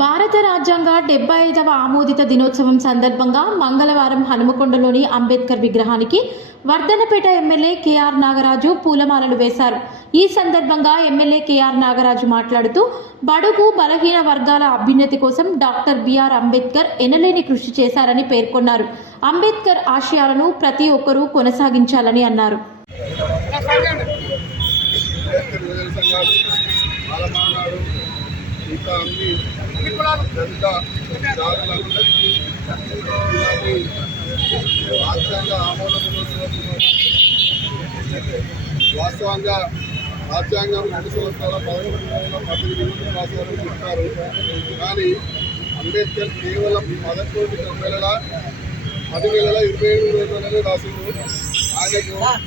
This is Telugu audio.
భారత రాజ్యాంగ 75వ ఆమోదిత దినోత్సవం సందర్భంగా మంగళవారం హనుమకొండలోని అంబేద్కర్ విగ్రహానికి వర్ధనపేట ఎమ్మెల్యే కేఆర్ నాగరాజు పూలమాలలు వేశారు. ఈ సందర్భంగా ఎమ్మెల్యే కేఆర్ నాగరాజు మాట్లాడుతూ బడుగు బలహీన వర్గాల అభ్యున్నతి కోసం డాక్టర్ బిఆర్ అంబేద్కర్ ఎనలేని కృషి చేశారని పేర్కొన్నారు. అంబేద్కర్ ఆశయాలను ప్రతి ఒక్కరూ కొనసాగించాలని అన్నారు. ఇంకా అన్ని రాజ్యాంగ ఆమోద వాస్తవంగా రాజ్యాంగం 2 సంవత్సరాల 11,18 రాశారని చెప్తారు. కానీ అంబేద్కర్ కేవలం 11 నెలల 10 నెలల 27 రోజులనే రాసిండు. ఆయనకు